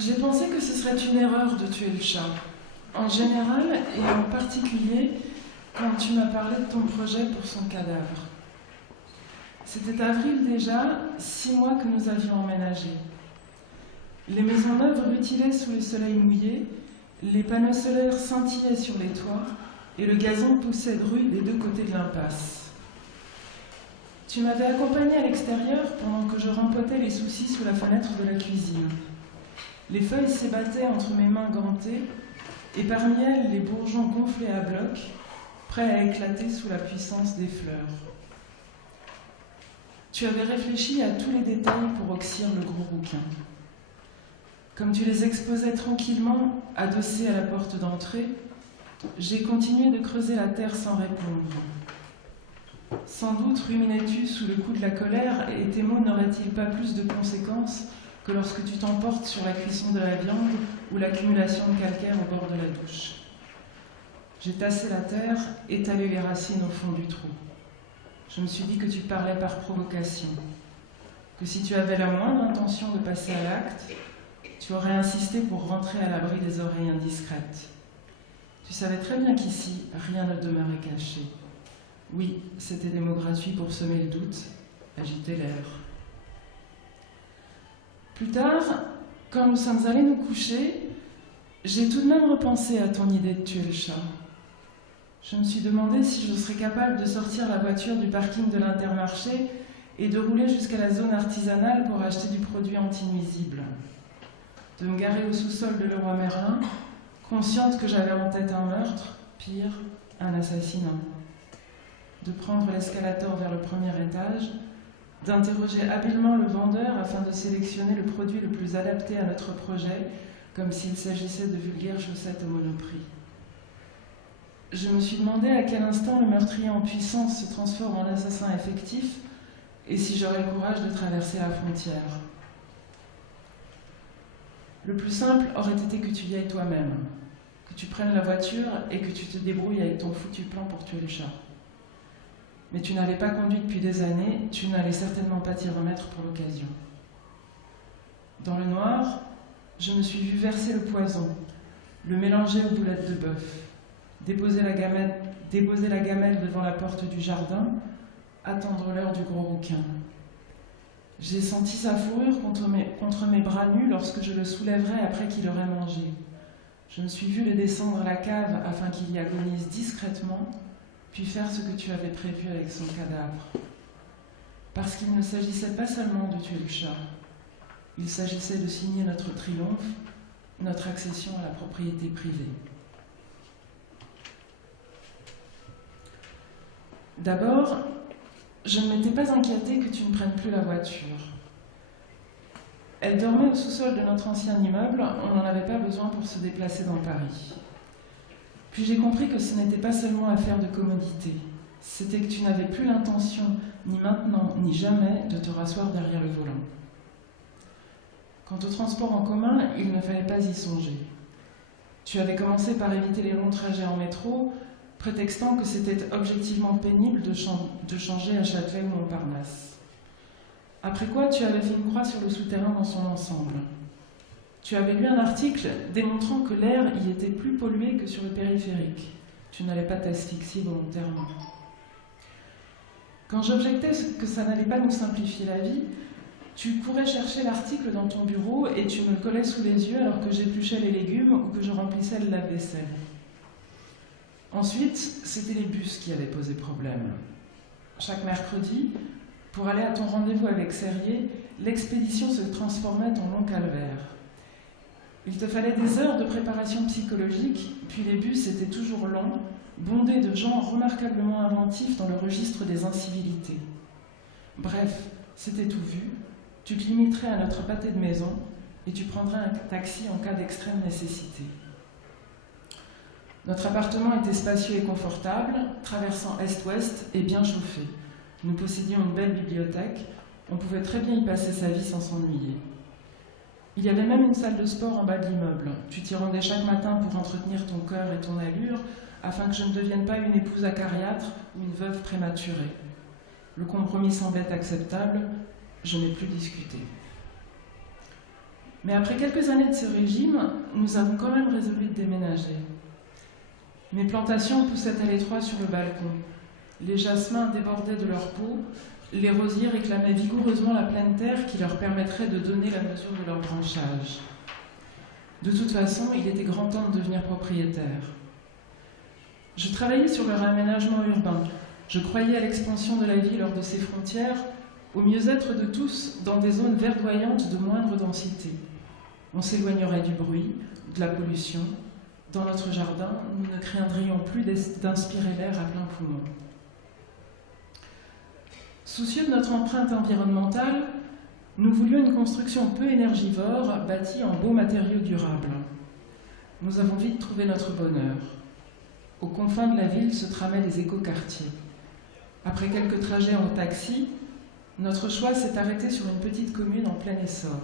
J'ai pensé que ce serait une erreur de tuer le chat. En général, et en particulier, quand tu m'as parlé de ton projet pour son cadavre. C'était avril déjà, 6 mois que nous avions emménagé. Les maisons neuves rutilaient sous le soleil mouillé, les panneaux solaires scintillaient sur les toits, et le gazon poussait dru des deux côtés de l'impasse. Tu m'avais accompagnée à l'extérieur pendant que je rempotais les soucis sous la fenêtre de la cuisine. Les feuilles s'ébattaient entre mes mains gantées, et parmi elles les bourgeons gonflés à bloc, prêts à éclater sous la puissance des fleurs. Tu avais réfléchi à tous les détails pour oxyre le gros rouquin. Comme tu les exposais tranquillement, adossés à la porte d'entrée, j'ai continué de creuser la terre sans répondre. Sans doute ruminais-tu sous le coup de la colère et tes mots n'auraient-ils pas plus de conséquences que lorsque tu t'emportes sur la cuisson de la viande ou l'accumulation de calcaire au bord de la douche. J'ai tassé la terre, étalé les racines au fond du trou. Je me suis dit que tu parlais par provocation, que si tu avais la moindre intention de passer à l'acte, tu aurais insisté pour rentrer à l'abri des oreilles indiscrètes. Tu savais très bien qu'ici, rien ne demeurait caché. Oui, c'était des mots gratuits pour semer le doute, agiter l'air. Plus tard, quand nous sommes allés nous coucher, j'ai tout de même repensé à ton idée de tuer le chat. Je me suis demandé si je serais capable de sortir la voiture du parking de l'Intermarché et de rouler jusqu'à la zone artisanale pour acheter du produit anti-nuisible. De me garer au sous-sol de Leroy Merlin, consciente que j'avais en tête un meurtre, pire, un assassinat. De prendre l'escalator vers le premier étage, d'interroger habilement le vendeur afin de sélectionner le produit le plus adapté à notre projet, comme s'il s'agissait de vulgaires chaussettes au Monoprix. Je me suis demandé à quel instant le meurtrier en puissance se transforme en assassin effectif et si j'aurais le courage de traverser la frontière. Le plus simple aurait été que tu y ailles toi-même, que tu prennes la voiture et que tu te débrouilles avec ton foutu plan pour tuer le chat. Mais tu n'avais pas conduit depuis des années, tu n'allais certainement pas t'y remettre pour l'occasion. Dans le noir, je me suis vue verser le poison, le mélanger aux boulettes de bœuf, déposer la gamelle devant la porte du jardin, attendre l'heure du gros rouquin. J'ai senti sa fourrure contre mes bras nus lorsque je le soulèverais après qu'il aurait mangé. Je me suis vue le descendre à la cave afin qu'il y agonise discrètement, puis faire ce que tu avais prévu avec son cadavre. Parce qu'il ne s'agissait pas seulement de tuer le chat, il s'agissait de signer notre triomphe, notre accession à la propriété privée. D'abord, je ne m'étais pas inquiétée que tu ne prennes plus la voiture. Elle dormait au sous-sol de notre ancien immeuble, on n'en avait pas besoin pour se déplacer dans Paris. Puis j'ai compris que ce n'était pas seulement affaire de commodité, c'était que tu n'avais plus l'intention, ni maintenant, ni jamais, de te rasseoir derrière le volant. Quant au transport en commun, il ne fallait pas y songer. Tu avais commencé par éviter les longs trajets en métro, prétextant que c'était objectivement pénible de changer à Châtelet ou Montparnasse. Après quoi, tu avais fait une croix sur le souterrain dans son ensemble. Tu avais lu un article démontrant que l'air y était plus pollué que sur le périphérique. Tu n'allais pas t'asphyxier volontairement. Quand j'objectais que ça n'allait pas nous simplifier la vie, tu courais chercher l'article dans ton bureau et tu me le collais sous les yeux alors que j'épluchais les légumes ou que je remplissais le lave-vaisselle. Ensuite, c'était les bus qui avaient posé problème. Chaque mercredi, pour aller à ton rendez-vous avec Serrier, l'expédition se transformait en long calvaire. Il te fallait des heures de préparation psychologique, puis les bus étaient toujours longs, bondés de gens remarquablement inventifs dans le registre des incivilités. Bref, c'était tout vu, tu te limiterais à notre pâté de maison et tu prendrais un taxi en cas d'extrême nécessité. Notre appartement était spacieux et confortable, traversant est-ouest et bien chauffé. Nous possédions une belle bibliothèque, on pouvait très bien y passer sa vie sans s'ennuyer. Il y avait même une salle de sport en bas de l'immeuble. Tu t'y rendais chaque matin pour entretenir ton cœur et ton allure, afin que je ne devienne pas une épouse acariâtre ou une veuve prématurée. Le compromis semblait acceptable, je n'ai plus discuté. Mais après quelques années de ce régime, nous avons quand même résolu de déménager. Mes plantations poussaient à l'étroit sur le balcon. Les jasmins débordaient de leur peau, les rosiers réclamaient vigoureusement la pleine terre qui leur permettrait de donner la mesure de leur branchage. De toute façon, il était grand temps de devenir propriétaire. Je travaillais sur le réaménagement urbain. Je croyais à l'expansion de la vie lors de ses frontières, au mieux-être de tous dans des zones verdoyantes de moindre densité. On s'éloignerait du bruit, de la pollution. Dans notre jardin, nous ne craindrions plus d'inspirer l'air à plein poumon. Soucieux de notre empreinte environnementale, nous voulions une construction peu énergivore, bâtie en beaux matériaux durables. Nous avons vite trouvé notre bonheur. Aux confins de la ville se tramaient des écoquartiers. Après quelques trajets en taxi, notre choix s'est arrêté sur une petite commune en plein essor.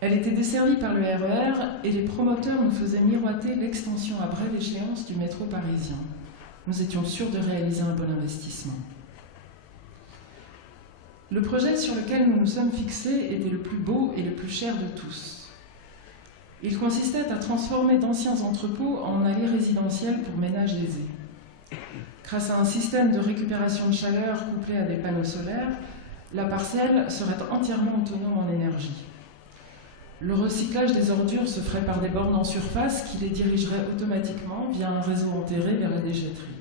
Elle était desservie par le RER et les promoteurs nous faisaient miroiter l'extension à brève échéance du métro parisien. Nous étions sûrs de réaliser un bon investissement. Le projet sur lequel nous nous sommes fixés était le plus beau et le plus cher de tous. Il consistait à transformer d'anciens entrepôts en allées résidentielles pour ménages aisés. Grâce à un système de récupération de chaleur couplé à des panneaux solaires, la parcelle serait entièrement autonome en énergie. Le recyclage des ordures se ferait par des bornes en surface qui les dirigeraient automatiquement via un réseau enterré vers la déchetterie.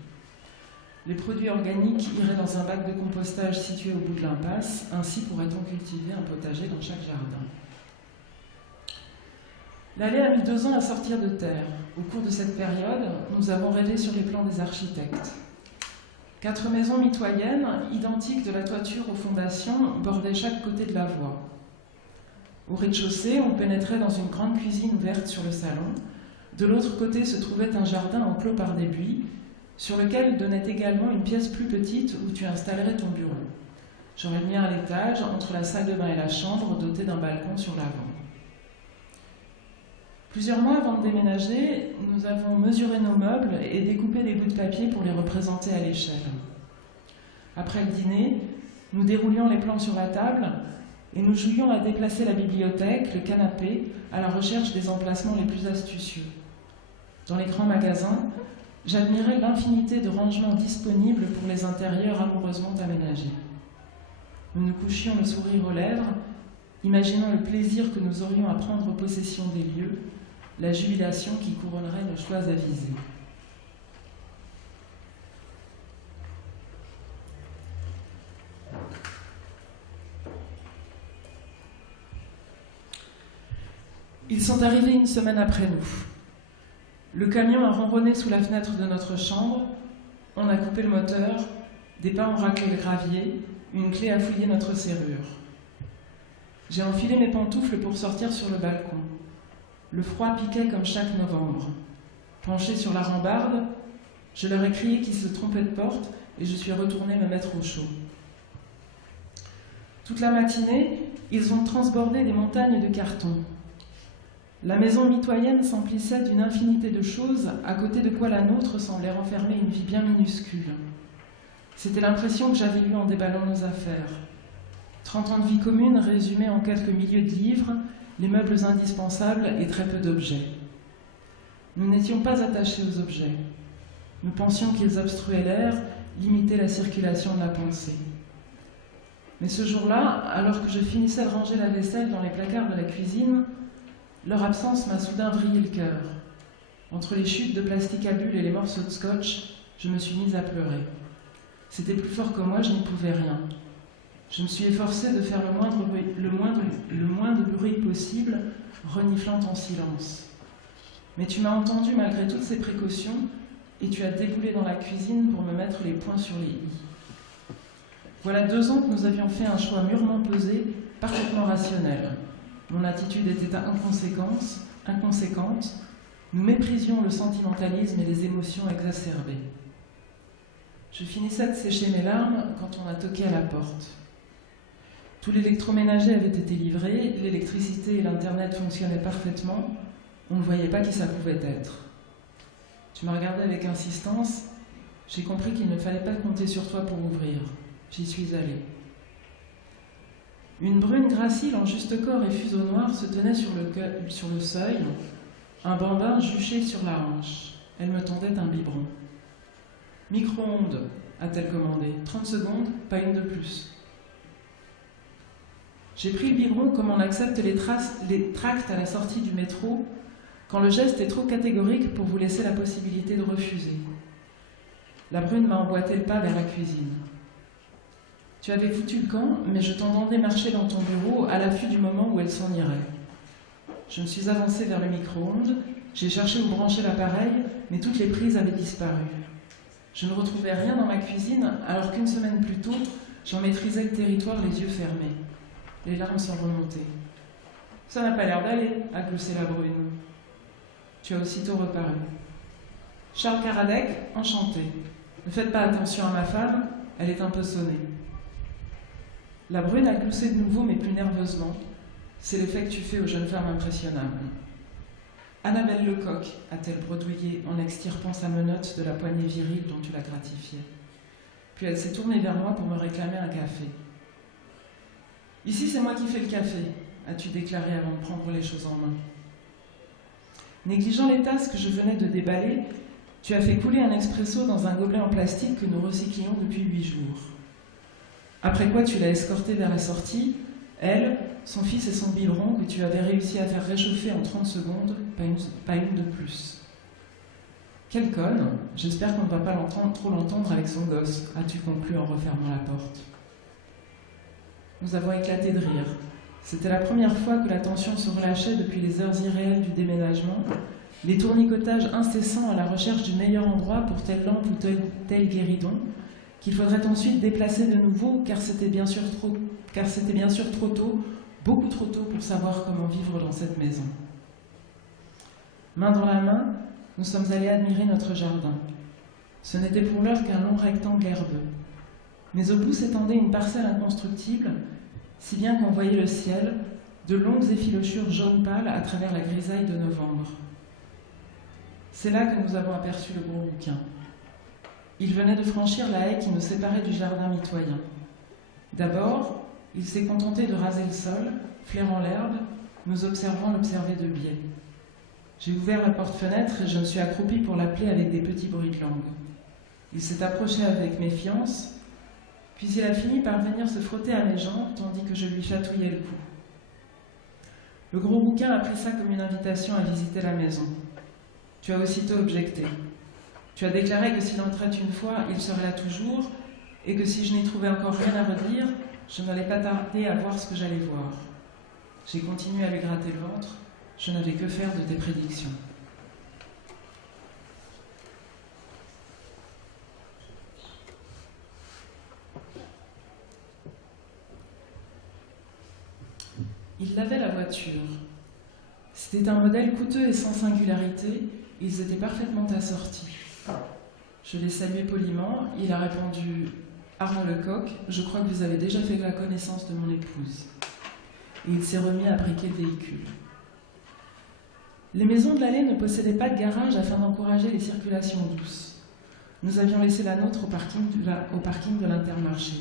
Les produits organiques iraient dans un bac de compostage situé au bout de l'impasse, ainsi pourrait-on cultiver un potager dans chaque jardin. L'allée a mis 2 ans à sortir de terre. Au cours de cette période, nous avons rêvé sur les plans des architectes. 4 maisons mitoyennes, identiques de la toiture aux fondations, bordaient chaque côté de la voie. Au rez-de-chaussée, on pénétrait dans une grande cuisine ouverte sur le salon. De l'autre côté se trouvait un jardin enclos par des buis, sur lequel donnait également une pièce plus petite où tu installerais ton bureau. J'aurais le mien à l'étage, entre la salle de bain et la chambre, dotée d'un balcon sur l'avant. Plusieurs mois avant de déménager, nous avons mesuré nos meubles et découpé des bouts de papier pour les représenter à l'échelle. Après le dîner, nous déroulions les plans sur la table et nous jouions à déplacer la bibliothèque, le canapé, à la recherche des emplacements les plus astucieux. Dans les grands magasins, j'admirais l'infinité de rangements disponibles pour les intérieurs amoureusement aménagés. Nous nous couchions le sourire aux lèvres, imaginant le plaisir que nous aurions à prendre possession des lieux, la jubilation qui couronnerait nos choix avisés. Ils sont arrivés une semaine après nous. Le camion a ronronné sous la fenêtre de notre chambre, on a coupé le moteur, des pas ont raclé le gravier, une clé a fouillé notre serrure. J'ai enfilé mes pantoufles pour sortir sur le balcon. Le froid piquait comme chaque novembre. Penché sur la rambarde, je leur ai crié qu'ils se trompaient de porte et je suis retournée me mettre au chaud. Toute la matinée, ils ont transbordé des montagnes de carton. La maison mitoyenne s'emplissait d'une infinité de choses, à côté de quoi la nôtre semblait renfermer une vie bien minuscule. C'était l'impression que j'avais eue en déballant nos affaires. 30 ans de vie commune résumés en quelques milliers de livres, les meubles indispensables et très peu d'objets. Nous n'étions pas attachés aux objets. Nous pensions qu'ils obstruaient l'air, limitaient la circulation de la pensée. Mais ce jour-là, alors que je finissais de ranger la vaisselle dans les placards de la cuisine, leur absence m'a soudain vrillé le cœur. Entre les chutes de plastique à bulles et les morceaux de scotch, je me suis mise à pleurer. C'était plus fort que moi, je n'y pouvais rien. Je me suis efforcée de faire le moins de bruit possible, reniflant en silence. Mais tu m'as entendu malgré toutes ces précautions, et tu as déboulé dans la cuisine pour me mettre les points sur les i. Voilà 2 ans que nous avions fait un choix mûrement pesé, parfaitement rationnel. Mon attitude était inconséquente. Nous méprisions le sentimentalisme et les émotions exacerbées. Je finissais de sécher mes larmes quand on a toqué à la porte. Tout l'électroménager avait été livré, l'électricité et l'internet fonctionnaient parfaitement. On ne voyait pas qui ça pouvait être. Tu m'as regardé avec insistance. J'ai compris qu'il ne fallait pas compter sur toi pour ouvrir. J'y suis allée. Une brune gracile en juste corps et fuseau noir se tenait sur le seuil, un bambin juché sur la hanche. Elle me tendait un biberon. « Micro-ondes », a-t-elle commandé. 30 secondes, pas une de plus. J'ai pris le biberon comme on accepte les tracts à la sortie du métro, quand le geste est trop catégorique pour vous laisser la possibilité de refuser. La brune m'a emboîté le pas vers la cuisine. Tu avais foutu le camp, mais je t'entendais marcher dans ton bureau à l'affût du moment où elle s'en irait. Je me suis avancée vers le micro-ondes, j'ai cherché où brancher l'appareil, mais toutes les prises avaient disparu. Je ne retrouvais rien dans ma cuisine, alors qu'une semaine plus tôt, j'en maîtrisais le territoire les yeux fermés. Les larmes sont remontées. « Ça n'a pas l'air d'aller », a gloussé la brune. Tu as aussitôt reparu. « Charles Karadec, enchanté. Ne faites pas attention à ma femme, elle est un peu sonnée. » La brune a gloussé de nouveau, mais plus nerveusement. C'est l'effet que tu fais aux jeunes femmes impressionnables. « Annabelle Lecoq », a-t-elle bredouillé en extirpant sa menotte de la poignée virile dont tu la gratifiais. Puis elle s'est tournée vers moi pour me réclamer un café. « Ici, c'est moi qui fais le café », as-tu déclaré avant de prendre les choses en main. Négligeant les tasses que je venais de déballer, tu as fait couler un expresso dans un gobelet en plastique que nous recyclions depuis 8 jours. Après quoi, tu l'as escortée vers la sortie, elle, son fils et son biberon que tu avais réussi à faire réchauffer en 30 secondes, pas une de plus. Quelle conne, j'espère qu'on ne va pas trop l'entendre avec son gosse, as-tu conclu en refermant la porte. Nous avons éclaté de rire. C'était la première fois que la tension se relâchait depuis les heures irréelles du déménagement, les tournicotages incessants à la recherche du meilleur endroit pour telle lampe ou tel guéridon, qu'il faudrait ensuite déplacer de nouveau, car c'était bien sûr trop tôt, beaucoup trop tôt pour savoir comment vivre dans cette maison. Main dans la main, nous sommes allés admirer notre jardin. Ce n'était pour l'heure qu'un long rectangle herbeux. Mais au bout s'étendait une parcelle inconstructible, si bien qu'on voyait le ciel, de longues effilochures jaune pâle à travers la grisaille de novembre. C'est là que nous avons aperçu le gros bouquin. Il venait de franchir la haie qui nous séparait du jardin mitoyen. D'abord, il s'est contenté de raser le sol, flairant l'herbe, nous observant l'observer de biais. J'ai ouvert la porte-fenêtre et je me suis accroupie pour l'appeler avec des petits bruits de langue. Il s'est approché avec méfiance, puis il a fini par venir se frotter à mes jambes tandis que je lui chatouillais le cou. Le gros bouquin a pris ça comme une invitation à visiter la maison. Tu as aussitôt objecté. Tu as déclaré que s'il entrait une fois, il serait là toujours, et que si je n'y trouvais encore rien à redire, je n'allais pas tarder à voir ce que j'allais voir. J'ai continué à lui gratter le ventre, je n'avais que faire de tes prédictions. Il lavait la voiture. C'était un modèle coûteux et sans singularité, ils étaient parfaitement assortis. Je l'ai salué poliment, il a répondu « Arnaud Lecoq, je crois que vous avez déjà fait la connaissance de mon épouse. » Et il s'est remis à briquer le véhicule. Les maisons de l'allée ne possédaient pas de garage afin d'encourager les circulations douces. Nous avions laissé la nôtre au parking de l'Intermarché.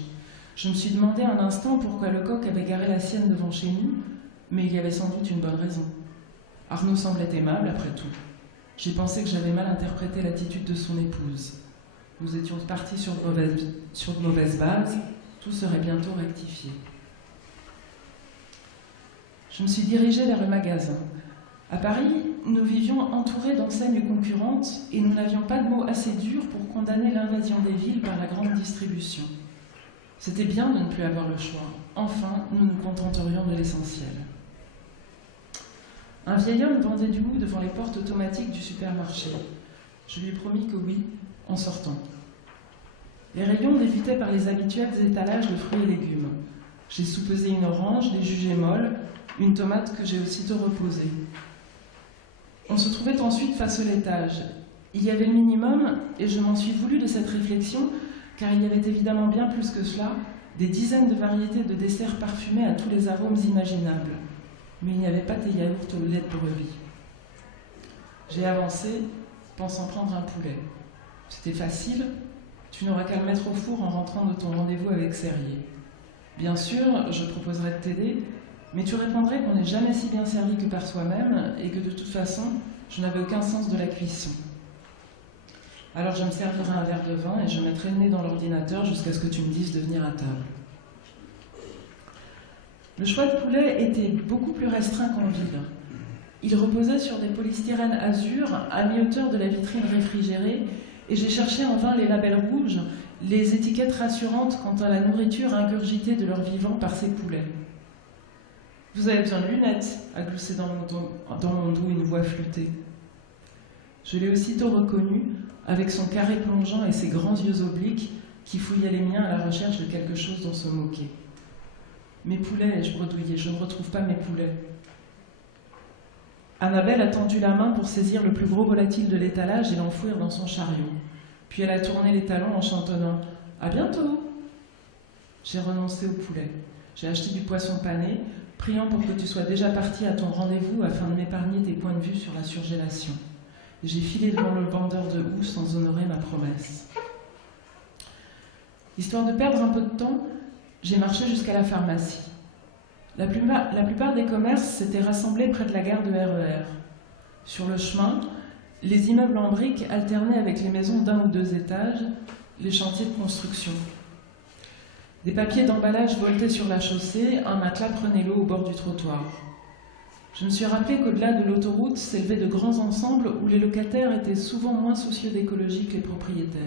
Je me suis demandé un instant pourquoi Lecoq avait garé la sienne devant chez nous, mais il y avait sans doute une bonne raison. Arnaud semblait aimable, après tout. J'ai pensé que j'avais mal interprété l'attitude de son épouse. Nous étions partis sur de mauvaises bases, tout serait bientôt rectifié. Je me suis dirigée vers le magasin. À Paris, nous vivions entourés d'enseignes concurrentes et nous n'avions pas de mots assez durs pour condamner l'invasion des villes par la grande distribution. C'était bien de ne plus avoir le choix. Enfin, nous nous contenterions de l'essentiel. Un vieil homme vendait du goût devant les portes automatiques du supermarché. Je lui ai promis que oui, en sortant. Les rayons débutaient par les habituels étalages de fruits et légumes. J'ai soupesé une orange, des jugées molles, une tomate que j'ai aussitôt reposée. On se trouvait ensuite face au laitage. Il y avait le minimum, et je m'en suis voulu de cette réflexion, car il y avait évidemment bien plus que cela, des dizaines de variétés de desserts parfumés à tous les arômes imaginables. Mais il n'y avait pas des yaourts au lait de brebis. J'ai avancé, pensant prendre un poulet. C'était facile, tu n'auras qu'à le mettre au four en rentrant de ton rendez-vous avec Serrier. Bien sûr, je proposerai de t'aider, mais tu répondrais qu'on n'est jamais si bien servi que par soi-même et que de toute façon, je n'avais aucun sens de la cuisson. Alors je me servirai un verre de vin et je mettrai le nez dans l'ordinateur jusqu'à ce que tu me dises de venir à table. Le choix de poulet était beaucoup plus restreint qu'en ville. Il reposait sur des polystyrènes azur à mi-hauteur de la vitrine réfrigérée et j'ai cherché en vain les labels rouges, les étiquettes rassurantes quant à la nourriture ingurgitée de leur vivant par ces poulets. « Vous avez besoin de lunettes » a gloussé dans mon dos une voix flûtée. Je l'ai aussitôt reconnu, avec son carré plongeant et ses grands yeux obliques qui fouillaient les miens à la recherche de quelque chose dont se moquer. « Mes poulets » ai-je bredouillé, « je ne retrouve pas mes poulets. » Annabelle a tendu la main pour saisir le plus gros volatile de l'étalage et l'enfouir dans son chariot. Puis elle a tourné les talons en chantonnant « À bientôt !» J'ai renoncé au poulet. J'ai acheté du poisson pané, priant pour que tu sois déjà parti à ton rendez-vous afin de m'épargner tes points de vue sur la surgélation. J'ai filé devant le vendeur de houx sans honorer ma promesse. Histoire de perdre un peu de temps, j'ai marché jusqu'à la pharmacie. La plupart des commerces s'étaient rassemblés près de la gare de RER. Sur le chemin, les immeubles en briques alternaient avec les maisons d'1 ou 2 étages, les chantiers de construction. Des papiers d'emballage voletaient sur la chaussée, un matelas prenait l'eau au bord du trottoir. Je me suis rappelé qu'au-delà de l'autoroute s'élevaient de grands ensembles où les locataires étaient souvent moins soucieux d'écologie que les propriétaires.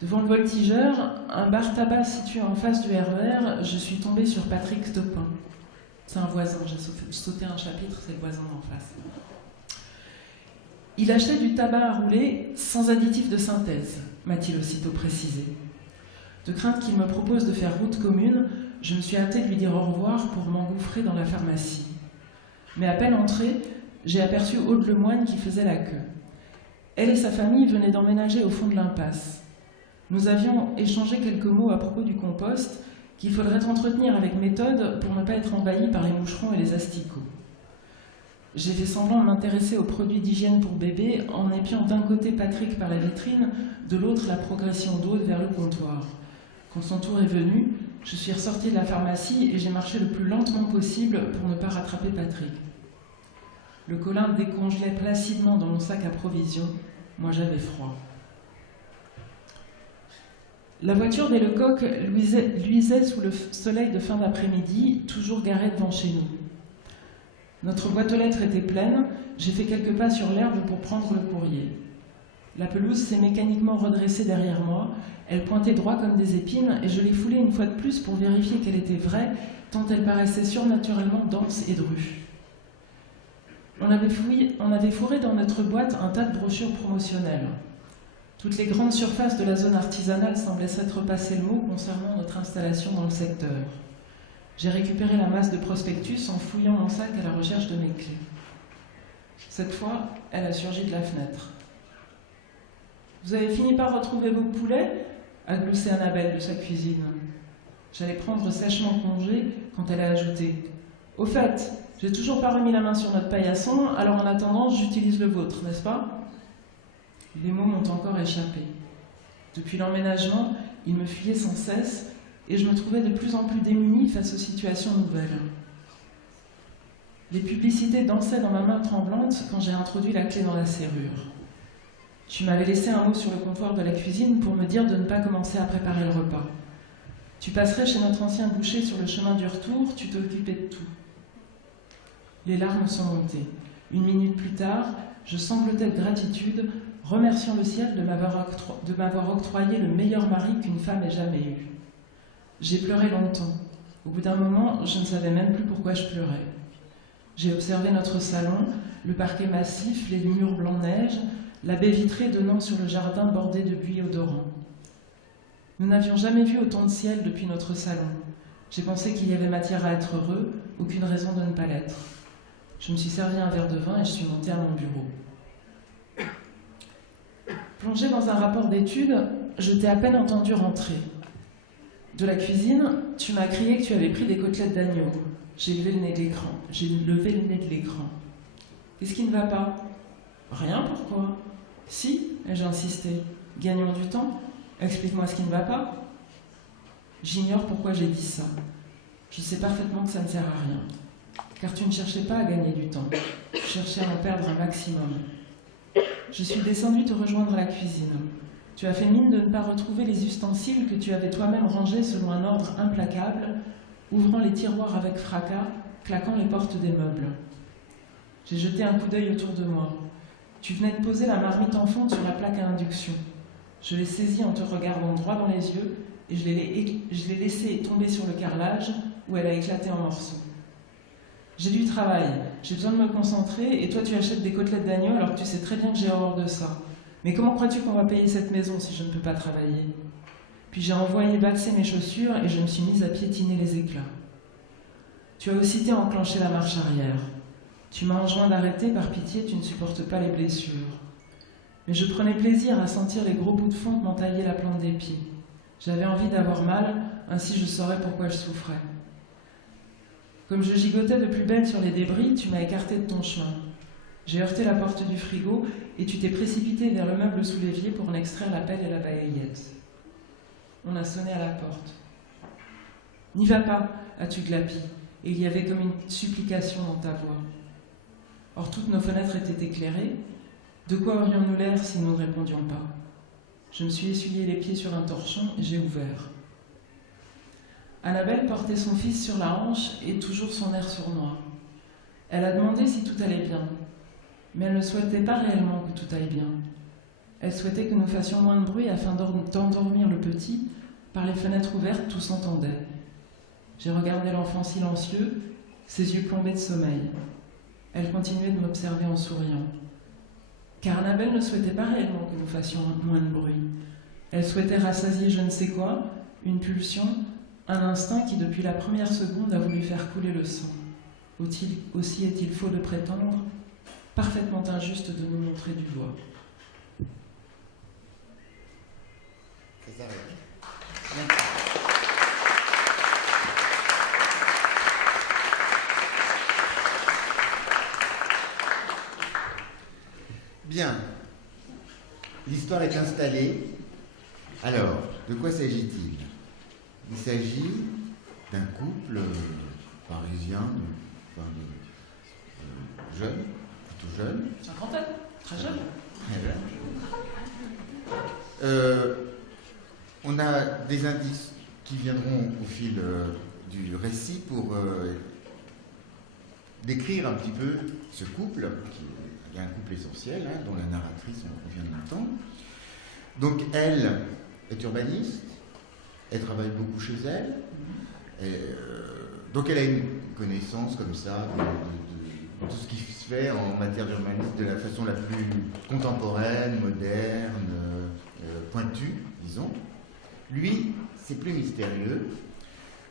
Devant le voltigeur, un bar-tabac situé en face du RER, je suis tombée sur Patrick Topin. C'est un voisin, j'ai sauté un chapitre, c'est le voisin en face. Il achetait du tabac à rouler sans additif de synthèse, m'a-t-il aussitôt précisé. De crainte qu'il me propose de faire route commune, je me suis hâtée de lui dire au revoir pour m'engouffrer dans la pharmacie. Mais à peine entrée, j'ai aperçu Aude Lemoine qui faisait la queue. Elle et sa famille venaient d'emménager au fond de l'impasse. Nous avions échangé quelques mots à propos du compost qu'il faudrait entretenir avec méthode pour ne pas être envahi par les moucherons et les asticots. J'ai fait semblant de m'intéresser aux produits d'hygiène pour bébé en épiant d'un côté Patrick par la vitrine, de l'autre la progression d'Aude vers le comptoir. Quand son tour est venu, je suis ressortie de la pharmacie et j'ai marché le plus lentement possible pour ne pas rattraper Patrick. Le colin décongelait placidement dans mon sac à provisions. Moi, j'avais froid. La voiture des Lecoq luisait sous le soleil de fin d'après-midi, toujours garée devant chez nous. Notre boîte aux lettres était pleine, j'ai fait quelques pas sur l'herbe pour prendre le courrier. La pelouse s'est mécaniquement redressée derrière moi, elle pointait droit comme des épines et je l'ai foulée une fois de plus pour vérifier qu'elle était vraie, tant elle paraissait surnaturellement dense et drue. On avait fourré dans notre boîte un tas de brochures promotionnelles. Toutes les grandes surfaces de la zone artisanale semblaient s'être passé le mot concernant notre installation dans le secteur. J'ai récupéré la masse de prospectus en fouillant mon sac à la recherche de mes clés. Cette fois, elle a surgi de la fenêtre. « Vous avez fini par retrouver vos poulets ?» a gloussé Annabelle de sa cuisine. J'allais prendre sèchement congé quand elle a ajouté « Au fait, j'ai toujours pas remis la main sur notre paillasson, alors en attendant, j'utilise le vôtre, n'est-ce pas ?» Les mots m'ont encore échappé. Depuis l'emménagement, il me fuyait sans cesse et je me trouvais de plus en plus démunie face aux situations nouvelles. Les publicités dansaient dans ma main tremblante quand j'ai introduit la clé dans la serrure. Tu m'avais laissé un mot sur le comptoir de la cuisine pour me dire de ne pas commencer à préparer le repas. Tu passerais chez notre ancien boucher sur le chemin du retour, tu t'occupais de tout. Les larmes sont montées. 1 minute plus tard, je sanglotais de gratitude, remerciant le ciel de m'avoir octroyé le meilleur mari qu'une femme ait jamais eu. J'ai pleuré longtemps. Au bout d'un moment, je ne savais même plus pourquoi je pleurais. J'ai observé notre salon, le parquet massif, les murs blanc-neige, la baie vitrée donnant sur le jardin bordé de buis odorants. Nous n'avions jamais vu autant de ciel depuis notre salon. J'ai pensé qu'il y avait matière à être heureux, aucune raison de ne pas l'être. Je me suis servi un verre de vin et je suis montée à mon bureau. Plongée dans un rapport d'études, je t'ai à peine entendu rentrer. De la cuisine, tu m'as crié que tu avais pris des côtelettes d'agneau. J'ai levé le nez de l'écran. Qu'est-ce qui ne va pas ? Rien, pourquoi ? Si, ai-je insisté. Gagnons du temps. Explique-moi ce qui ne va pas. J'ignore pourquoi j'ai dit ça. Je sais parfaitement que ça ne sert à rien. Car tu ne cherchais pas à gagner du temps. Tu cherchais à en perdre un maximum. Je suis descendue te rejoindre à la cuisine. Tu as fait mine de ne pas retrouver les ustensiles que tu avais toi-même rangés selon un ordre implacable, ouvrant les tiroirs avec fracas, claquant les portes des meubles. J'ai jeté un coup d'œil autour de moi. Tu venais de poser la marmite en fonte sur la plaque à induction. Je l'ai saisie en te regardant droit dans les yeux et je l'ai laissée tomber sur le carrelage où elle a éclaté en morceaux. J'ai du travail, j'ai besoin de me concentrer et toi tu achètes des côtelettes d'agneau alors que tu sais très bien que j'ai horreur de ça. Mais comment crois-tu qu'on va payer cette maison si je ne peux pas travailler? Puis j'ai envoyé valser mes chaussures et je me suis mise à piétiner les éclats. Tu as aussitôt enclenché la marche arrière. Tu m'as enjoint d'arrêter, par pitié, tu ne supportes pas les blessures. Mais je prenais plaisir à sentir les gros bouts de fonte m'entailler la plante des pieds. J'avais envie d'avoir mal, ainsi je saurais pourquoi je souffrais. Comme je gigotais de plus belle sur les débris, tu m'as écarté de ton chemin. J'ai heurté la porte du frigo et tu t'es précipité vers le meuble sous l'évier pour en extraire la pelle et la balayette. On a sonné à la porte. « N'y va pas !» as-tu glapi, et il y avait comme une supplication dans ta voix. Or toutes nos fenêtres étaient éclairées. De quoi aurions-nous l'air si nous ne répondions pas? Je me suis essuyé les pieds sur un torchon et j'ai ouvert. Annabelle portait son fils sur la hanche et toujours son air sournois. Elle a demandé si tout allait bien, mais elle ne souhaitait pas réellement que tout aille bien. Elle souhaitait que nous fassions moins de bruit afin d'endormir le petit. Par les fenêtres ouvertes, tout s'entendait. J'ai regardé l'enfant silencieux, ses yeux plombés de sommeil. Elle continuait de m'observer en souriant. Car Annabelle ne souhaitait pas réellement que nous fassions moins de bruit. Elle souhaitait rassasier je ne sais quoi, une pulsion, un instinct qui, depuis la première seconde, a voulu faire couler le sang. Aussi est-il faux de prétendre, parfaitement injuste de nous montrer du doigt. Bien. L'histoire est installée. Alors, de quoi s'agit-il? Il s'agit d'un couple parisien, jeune, plutôt jeune. Cinquantaine, très jeune. Très jeune. On a des indices qui viendront au fil du récit pour décrire un petit peu ce couple, qui est un couple essentiel, hein, dont la narratrice on vient de l'entendre. Donc elle est urbaniste, elle travaille beaucoup chez elle, et, donc elle a une connaissance comme ça de tout ce qui se fait en matière d'urbanisme de la façon la plus contemporaine, moderne, pointue, disons. Lui, c'est plus mystérieux.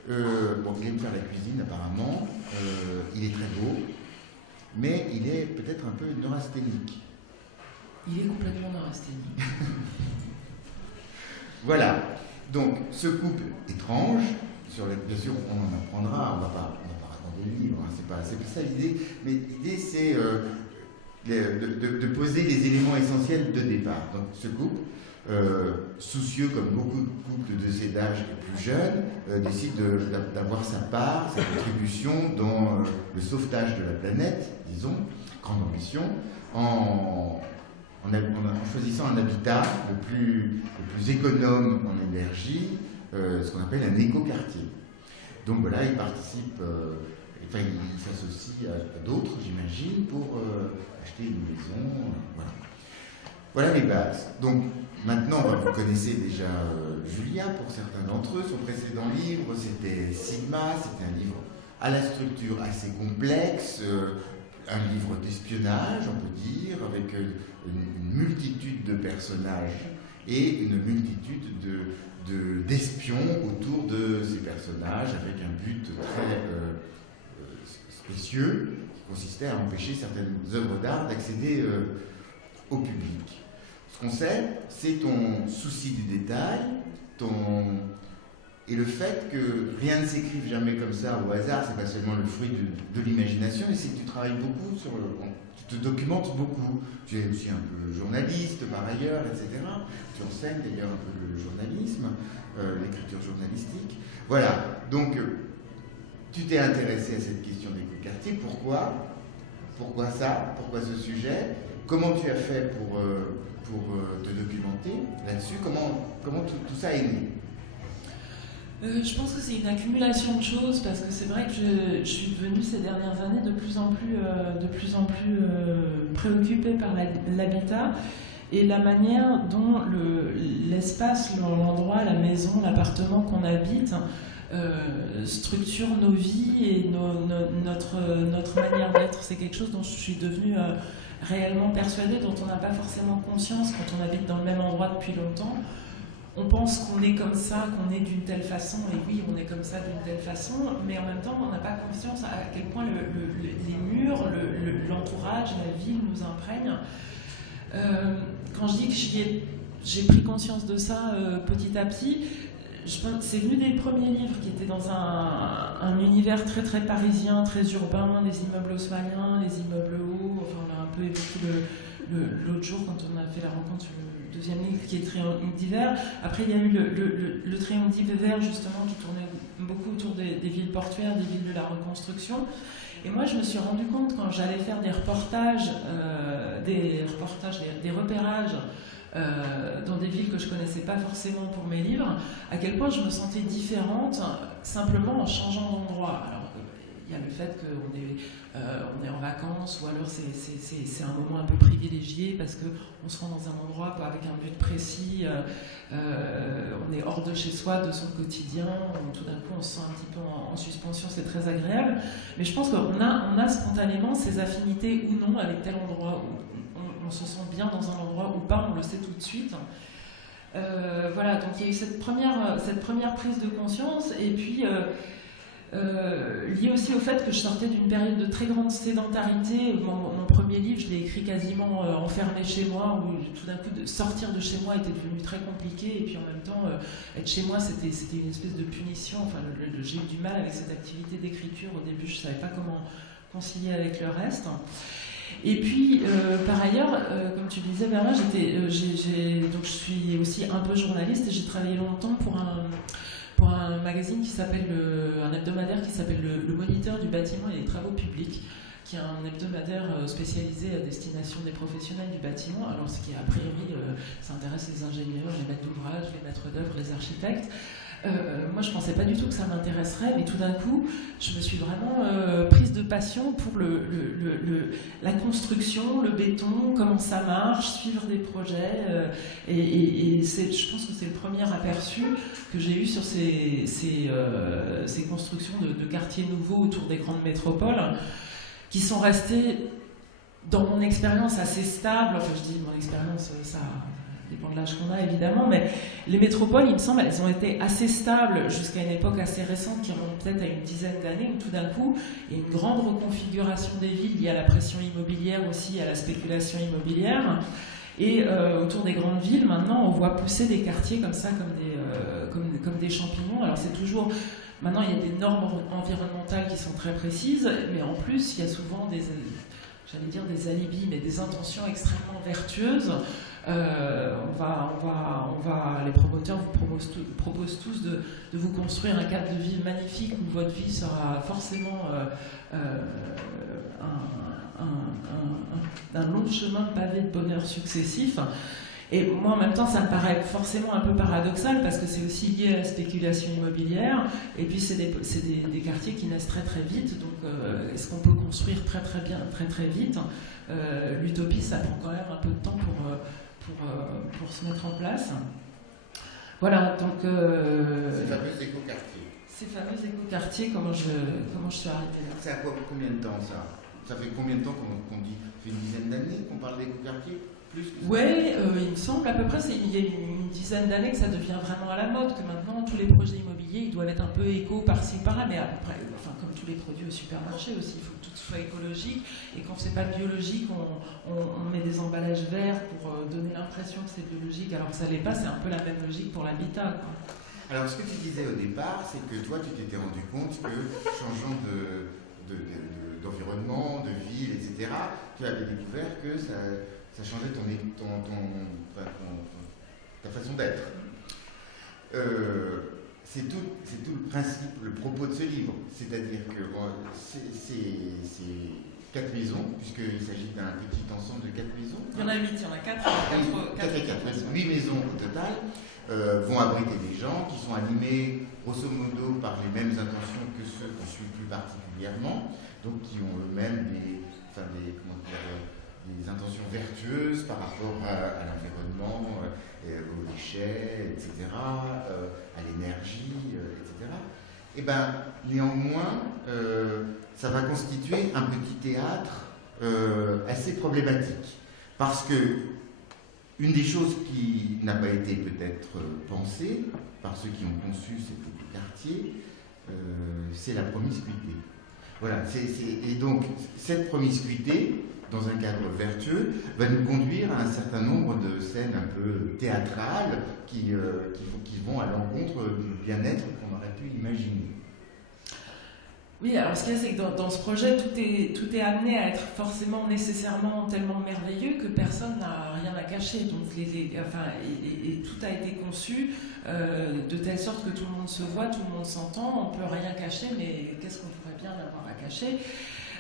Bon, il aime faire la cuisine apparemment, il est très beau, mais il est peut-être un peu neurasthénique. Il est complètement neurasthénique. Voilà. Donc, ce couple étrange, bien sûr, on en apprendra, on va pas raconter le livre, hein, c'est pas ça l'idée, mais l'idée c'est de poser les éléments essentiels de départ. Donc, ce couple, soucieux comme beaucoup de couples de cet âge plus jeunes, décide d'avoir sa part, sa contribution dans le sauvetage de la planète, disons, grande ambition, en choisissant un habitat le plus économe en énergie, ce qu'on appelle un écoquartier. Donc voilà, il participe, il s'associe à d'autres, j'imagine, pour acheter une maison, voilà. Voilà les bases. Donc maintenant, vous connaissez déjà Julia, pour certains d'entre eux. Son précédent livre, c'était Sigma, c'était un livre à la structure assez complexe, un livre d'espionnage, on peut dire, avec une multitude de personnages et une multitude d'espions autour de ces personnages, avec un but très spécieux qui consistait à empêcher certaines œuvres d'art d'accéder au public. Ce qu'on sait, c'est ton souci du détail, Et le fait que rien ne s'écrive jamais comme ça au hasard, c'est pas seulement le fruit de l'imagination, mais c'est que tu travailles beaucoup tu te documentes beaucoup. Tu es aussi un peu journaliste par ailleurs, etc. Tu enseignes d'ailleurs un peu le journalisme, l'écriture journalistique. Voilà, donc tu t'es intéressé à cette question d'éco-quartier. Pourquoi ça? Pourquoi ce sujet? Comment tu as fait pour te documenter là-dessus? Comment tout ça est né? Je pense que c'est une accumulation de choses parce que c'est vrai que je suis devenue ces dernières années de plus en plus préoccupée par l'habitat et la manière dont l'espace, l'endroit, la maison, l'appartement qu'on habite structure nos vies et notre manière d'être. C'est quelque chose dont je suis devenue réellement persuadée, dont on n'a pas forcément conscience quand on habite dans le même endroit depuis longtemps. On pense qu'on est comme ça, qu'on est d'une telle façon, et oui, on est comme ça d'une telle façon, mais en même temps, on n'a pas conscience à quel point les murs, l'entourage, la ville nous imprègnent. Quand je dis que j'ai pris conscience de ça petit à petit, c'est venu des premiers livres qui étaient dans un univers très très parisien, très urbain, les immeubles haussmanniens, les immeubles hauts, enfin on a un peu évoqué l'autre jour quand on a fait la rencontre sur le deuxième livre qui est Triangle d'hiver. Après il y a eu le Triangle d'hiver justement qui tournait beaucoup autour des villes portuaires, des villes de la reconstruction. Et moi je me suis rendu compte quand j'allais faire des repérages dans des villes que je ne connaissais pas forcément pour mes livres, à quel point je me sentais différente simplement en changeant d'endroit. Alors, il y a le fait qu'on est en vacances, ou alors c'est un moment un peu privilégié parce qu'on se rend dans un endroit avec un but précis, on est hors de chez soi, de son quotidien, tout d'un coup on se sent un petit peu en suspension, c'est très agréable. Mais je pense qu'on a spontanément ces affinités ou non avec tel endroit, on se sent bien dans un endroit ou pas, on le sait tout de suite. Voilà, donc il y a eu cette première prise de conscience, et puis lié aussi au fait que je sortais d'une période de très grande sédentarité. Mon premier livre, je l'ai écrit quasiment enfermé chez moi, où tout d'un coup sortir de chez moi était devenu très compliqué, et puis en même temps être chez moi c'était une espèce de punition. Enfin, j'ai eu du mal avec cette activité d'écriture au début, je ne savais pas comment concilier avec le reste. Et puis, par ailleurs, comme tu le disais, Bernard, donc je suis aussi un peu journaliste et j'ai travaillé longtemps pour un magazine qui s'appelle, un hebdomadaire qui s'appelle le Moniteur du bâtiment et des travaux publics, qui est un hebdomadaire spécialisé à destination des professionnels du bâtiment, alors ce qui a priori s'intéresse les ingénieurs, les maîtres d'ouvrage, les maîtres d'œuvre, les architectes. Moi je ne pensais pas du tout que ça m'intéresserait, mais tout d'un coup je me suis vraiment prise de passion pour la construction, le béton, comment ça marche, suivre des projets, et je pense que c'est le premier aperçu que j'ai eu sur ces constructions de quartiers nouveaux autour des grandes métropoles qui sont restées, dans mon expérience, assez stables. Enfin je dis mon expérience, ça dépend de l'âge qu'on a évidemment, mais les métropoles, il me semble, elles ont été assez stables jusqu'à une époque assez récente qui remonte peut-être à une dizaine d'années, où tout d'un coup, il y a une grande reconfiguration des villes liée à la pression immobilière aussi, à la spéculation immobilière. Et autour des grandes villes, maintenant, on voit pousser des quartiers comme ça, comme des champignons. Alors c'est toujours... Maintenant, il y a des normes environnementales qui sont très précises, mais en plus, il y a souvent des alibis, mais des intentions extrêmement vertueuses. Les promoteurs vous proposent tous de vous construire un cadre de vie magnifique où votre vie sera forcément un long chemin pavé de bonheur successif. Et moi, en même temps, ça me paraît forcément un peu paradoxal parce que c'est aussi lié à la spéculation immobilière. Et puis, c'est des quartiers qui naissent très très vite. Donc, est-ce qu'on peut construire très très bien, très très vite? L'utopie, ça prend quand même un peu de temps pour se mettre en place. Voilà, donc... Ces fameux écoquartiers. Ces fameux écoquartiers, comment je suis arrivée là? Ça a combien de temps, ça? Ça fait combien de temps qu'on dit? Ça fait une dizaine d'années qu'on parle d'écoquartiers? Oui, il me semble à peu près, il y a une dizaine d'années que ça devient vraiment à la mode, que maintenant tous les projets immobiliers ils doivent être un peu éco par-ci par-là, mais à peu près, enfin, comme tous les produits au supermarché aussi, il faut que tout soit écologique, et quand c'est pas biologique, on met des emballages verts pour donner l'impression que c'est biologique, alors que ça l'est pas, c'est un peu la même logique pour l'habitat, quoi. Alors, ce que tu disais au départ, c'est que toi, tu t'étais rendu compte que, changeant d'environnement, de ville, etc., tu avais découvert que ça changeait ta façon d'être. C'est tout le principe, le propos de ce livre. C'est-à-dire que c'est 4 maisons, puisqu'il s'agit d'un petit ensemble de 4 maisons. Il y en a 8, il y en a 4. 8 maisons au total vont abriter des gens qui sont animés grosso modo par les mêmes intentions que ceux qu'on suit plus particulièrement, donc qui ont eux-mêmes des intentions vertueuses par rapport à l'environnement, aux déchets, etc., à l'énergie, etc. Et bien, néanmoins, ça va constituer un petit théâtre assez problématique. Parce que une des choses qui n'a pas été peut-être pensée par ceux qui ont conçu ces petits quartiers, c'est la promiscuité. Voilà, et donc cette promiscuité, dans un cadre vertueux, va nous conduire à un certain nombre de scènes un peu théâtrales qui vont à l'encontre du bien-être qu'on aurait pu imaginer. Oui, alors ce qu'il y a, c'est que dans ce projet, tout est amené à être forcément, nécessairement tellement merveilleux que personne n'a rien à cacher. Donc, tout a été conçu de telle sorte que tout le monde se voit, tout le monde s'entend, on ne peut rien cacher, mais qu'est-ce qu'on pourrait bien avoir à cacher ?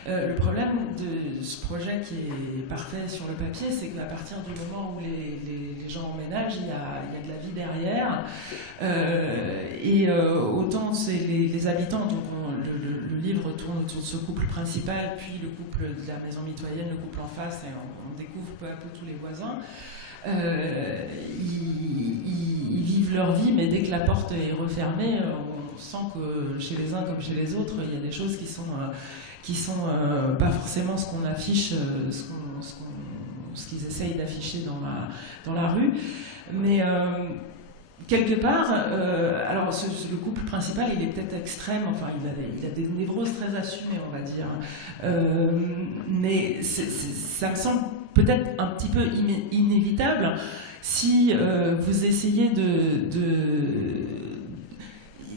Le problème de ce projet qui est parfait sur le papier, c'est qu'à partir du moment où les gens emménagent, il y a de la vie derrière. Autant c'est les habitants, donc le livre tourne autour de ce couple principal, puis le couple de la maison mitoyenne, le couple en face, et on découvre peu à peu tous les voisins. Ils vivent leur vie, mais dès que la porte est refermée, on sent que chez les uns comme chez les autres, il y a des choses qui sont pas forcément ce qu'on affiche, ce qu'ils essayent d'afficher dans la rue. Mais quelque part, alors le couple principal, il est peut-être extrême, enfin il a des névroses très assumées, on va dire. Mais ça me semble peut-être un petit peu inévitable si vous essayez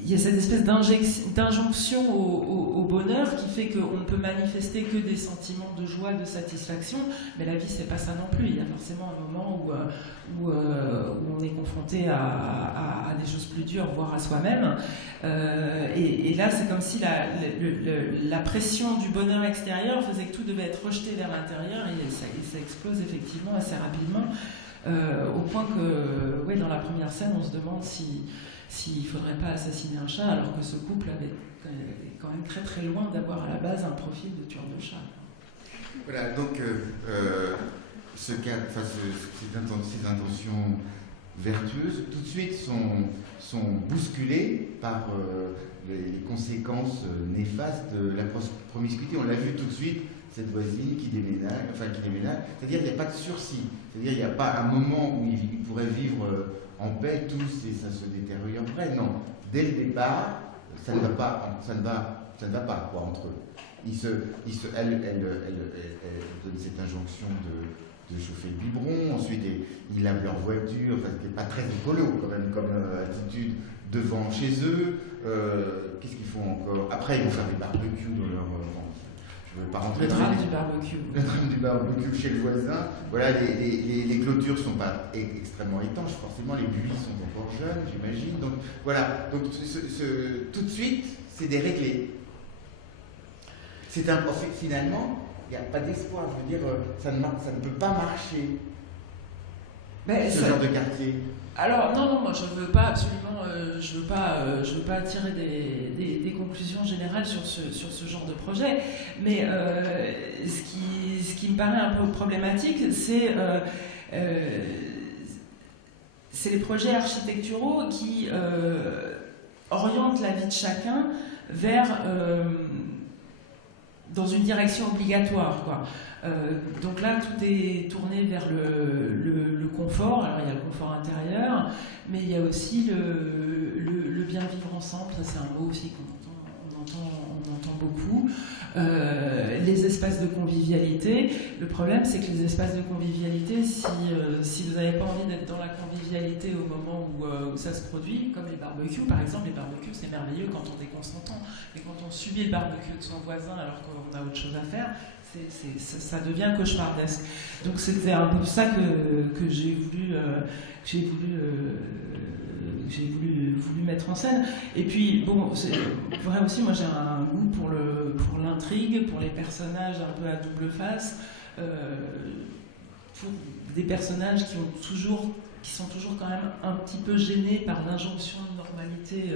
il y a cette espèce d'injonction au bonheur qui fait qu'on ne peut manifester que des sentiments de joie, de satisfaction, mais la vie c'est pas ça non plus. Il y a forcément un moment où on est confronté à des choses plus dures, voire à soi-même. Et là c'est comme si la pression du bonheur extérieur faisait que tout devait être rejeté vers l'intérieur et ça explose effectivement assez rapidement, au point que dans la première scène on se demande s'il ne faudrait pas assassiner un chat, alors que ce couple est quand même très très loin d'avoir à la base un profil de tueur de chat. Voilà, donc ces intentions vertueuses, tout de suite sont bousculées par les conséquences néfastes de la promiscuité. On l'a vu tout de suite, cette voisine qui déménage, c'est-à-dire qu'il n'y a pas de sursis, c'est-à-dire qu'il n'y a pas un moment où ils pourraient vivre en paix tous et ça se détériorerait. Non, dès le départ, ça ne va pas quoi, entre eux. Elle donne cette injonction de chauffer le biberon, ensuite ils lavent leur voiture, enfin c'était pas très écolo quand même comme attitude devant chez eux. Qu'est-ce qu'ils font encore? Après ils vont faire des barbecues dans leur... je ne veux pas rentrer dans drame du barbecue. Le drame du barbecue chez le voisin. Voilà, les clôtures ne sont pas extrêmement étanches, forcément les buis sont encore jeunes, j'imagine. Donc voilà, donc tout de suite, c'est déréglé. Finalement, il n'y a pas d'espoir. Je veux dire, ça ne peut pas marcher. Mais ce genre de quartier. Alors non, moi je veux pas absolument, je veux pas tirer des conclusions générales sur ce genre de projet. Mais ce qui me paraît un peu problématique, c'est les projets architecturaux qui orientent la vie de chacun vers dans une direction obligatoire, quoi. Donc là, tout est tourné vers le confort. Alors il y a le confort intérieur, mais il y a aussi le bien vivre ensemble. Ça, c'est un mot aussi qu'on entend entend beaucoup. Les espaces de convivialité. Le problème, c'est que les espaces de convivialité, si vous n'avez pas envie d'être dans la convivialité au moment où ça se produit, comme les barbecues, par exemple, les barbecues, c'est merveilleux quand on est consentant. Mais quand on subit le barbecue de son voisin alors qu'on a autre chose à faire, ça devient cauchemardesque. Donc c'était un peu ça que j'ai voulu mettre en scène. Et puis, bon, c'est vrai aussi, moi j'ai un goût pour l'intrigue, pour les personnages un peu à double face, pour des personnages qui sont toujours quand même un petit peu gênés par l'injonction de normalité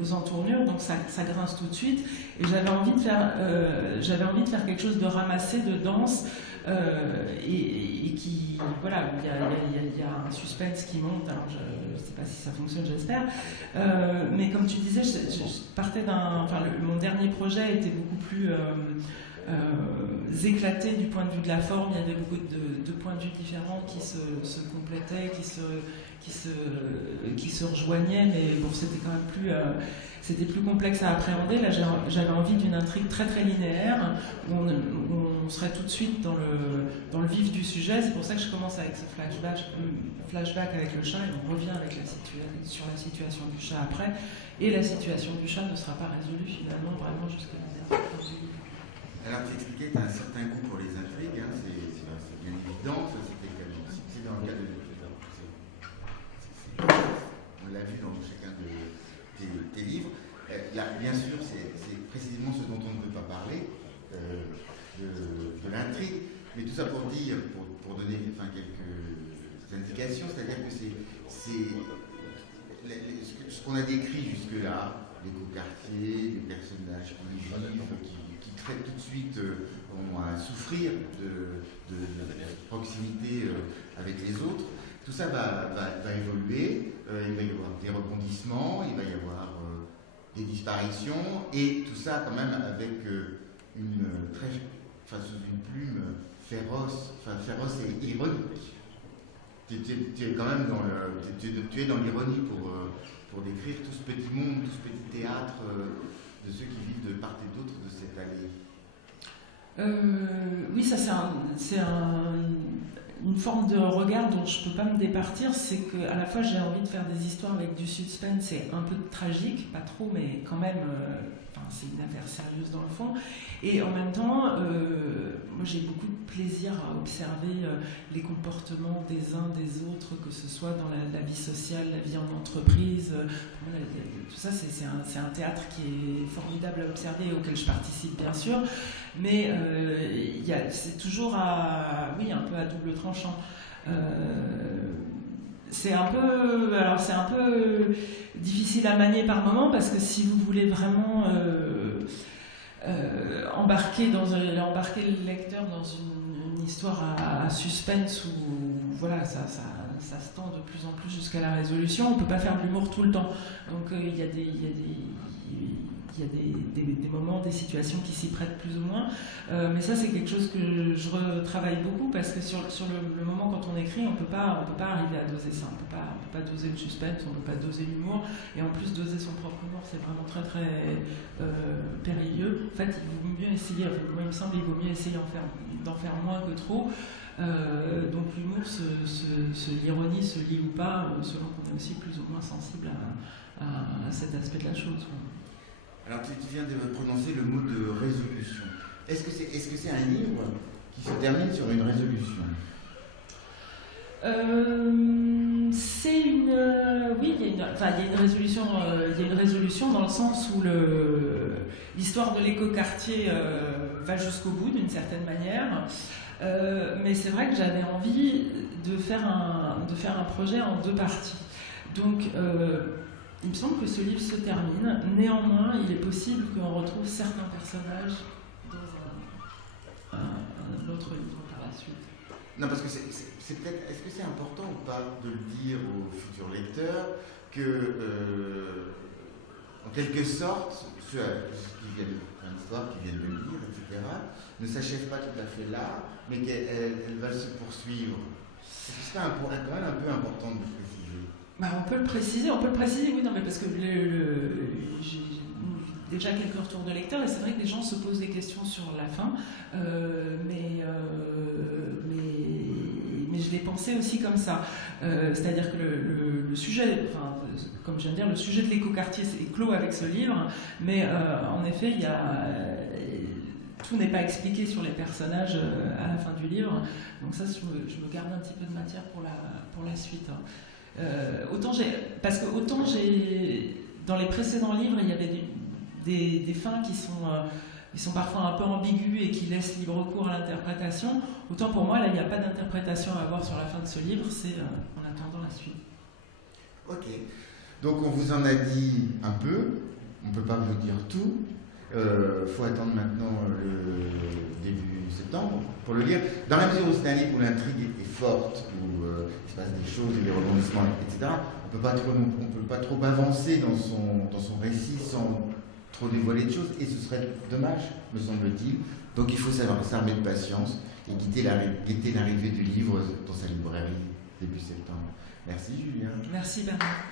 aux entournures, donc ça grince tout de suite. Et j'avais envie de faire quelque chose de ramassé, de dense, et qui, voilà, il y a un suspense qui monte. Alors je ne sais pas si ça fonctionne, j'espère. Mais comme tu disais, je partais mon dernier projet était beaucoup plus éclaté du point de vue de la forme. Il y avait beaucoup de points de vue différents qui se complétaient, qui se rejoignaient, mais bon, c'était quand même c'était plus complexe à appréhender. Là, j'avais envie d'une intrigue très très linéaire, où on serait tout de suite dans le vif du sujet. C'est pour ça que je commence avec ce flashback avec le chat, et on revient sur la situation du chat après. Et la situation du chat ne sera pas résolue finalement vraiment jusqu'à la dernière page du livre. Alors tu expliquais que tu as un certain goût pour les intrigues, hein, c'est bien évident, ça c'est dans le cas de... On l'a vu dans chacun de tes livres. Bien sûr, c'est précisément ce dont on ne peut pas parler, de l'intrigue, mais tout ça pour dire, pour donner quelques indications, c'est-à-dire que ce qu'on a décrit jusque-là, l'écoquartier, les personnages qui traitent tout de suite à souffrir de la proximité avec les autres, tout ça va évoluer, il va y avoir des rebondissements, il va y avoir des disparitions, et tout ça quand même avec sous une plume féroce et ironique. Tu es quand même tu es dans l'ironie pour décrire tout ce petit monde, tout ce petit théâtre de ceux qui vivent de part et d'autre de cette allée. Oui, ça c'est une forme de regard dont je ne peux pas me départir. C'est qu'à la fois j'ai envie de faire des histoires avec du suspense et un peu de tragique, pas trop, mais quand même, c'est une affaire sérieuse dans le fond. Et en même temps, moi j'ai beaucoup de plaisir à observer les comportements des uns des autres, que ce soit dans la vie sociale, la vie en entreprise. Tout ça, c'est un théâtre qui est formidable à observer et auquel je participe bien sûr. Mais c'est toujours un peu à double tranchant. C'est un peu difficile à manier par moment, parce que si vous voulez vraiment embarquer le lecteur dans une histoire à suspense où voilà, ça se tend de plus en plus jusqu'à la résolution, on ne peut pas faire de l'humour tout le temps. Donc il y a des moments, des situations qui s'y prêtent plus ou moins. Mais ça, c'est quelque chose que je retravaille beaucoup, parce que sur le moment, quand on écrit, on ne peut pas arriver à doser ça. On ne peut pas doser le suspense, on ne peut pas doser l'humour. Et en plus, doser son propre humour, c'est vraiment très, très périlleux. En fait, il vaut mieux essayer, moi, il me semble, il vaut mieux essayer d'en faire moins que trop. Donc l'humour, l'ironie se lit ou pas, selon qu'on est aussi plus ou moins sensible à cet aspect de la chose. Alors tu viens de prononcer le mot de résolution. Est-ce que c'est un livre qui se termine sur une résolution ? Oui, il y a une résolution dans le sens où l'histoire de l'écoquartier va jusqu'au bout d'une certaine manière. Mais c'est vrai que j'avais envie de faire un projet en deux parties. Donc il me semble que ce livre se termine. Néanmoins, il est possible qu'on retrouve certains personnages dans un autre livre par la suite. Non, parce que c'est peut-être... Est-ce que c'est important ou pas de le dire aux futurs lecteurs que, en quelque sorte, ceux qui viennent de l'histoire, qui viennent de lire, etc., ne s'achèvent pas tout à fait là, mais qu'elle va se poursuivre. Est-ce que c'est quand même un peu important de le préciser ? On peut le préciser, oui, non, mais parce que déjà quelques retours de lecteurs, et c'est vrai que les gens se posent des questions sur la fin, mais je l'ai pensé aussi comme ça. C'est-à-dire que le sujet, enfin, comme je viens de dire, le sujet de l'écoquartier est clos avec ce livre, mais en effet, tout n'est pas expliqué sur les personnages à la fin du livre, donc ça, je me garde un petit peu de matière pour la suite. Parce que autant dans les précédents livres, il y avait des fins qui sont parfois un peu ambiguës et qui laissent libre cours à l'interprétation, autant pour moi, là, il n'y a pas d'interprétation à avoir sur la fin de ce livre, c'est en attendant la suite. Ok. Donc on vous en a dit un peu, on ne peut pas vous dire tout. Faut attendre maintenant le début septembre pour le lire. Dans la mesure où c'est un livre où l'intrigue est forte, où il se passe des choses, des rebondissements, etc., on ne peut pas trop avancer dans son récit sans trop dévoiler de choses, et ce serait dommage, me semble-t-il. Donc il faut savoir s'armer de patience et guetter l'arrivée du livre dans sa librairie début septembre. Merci Julien. Merci Bernard.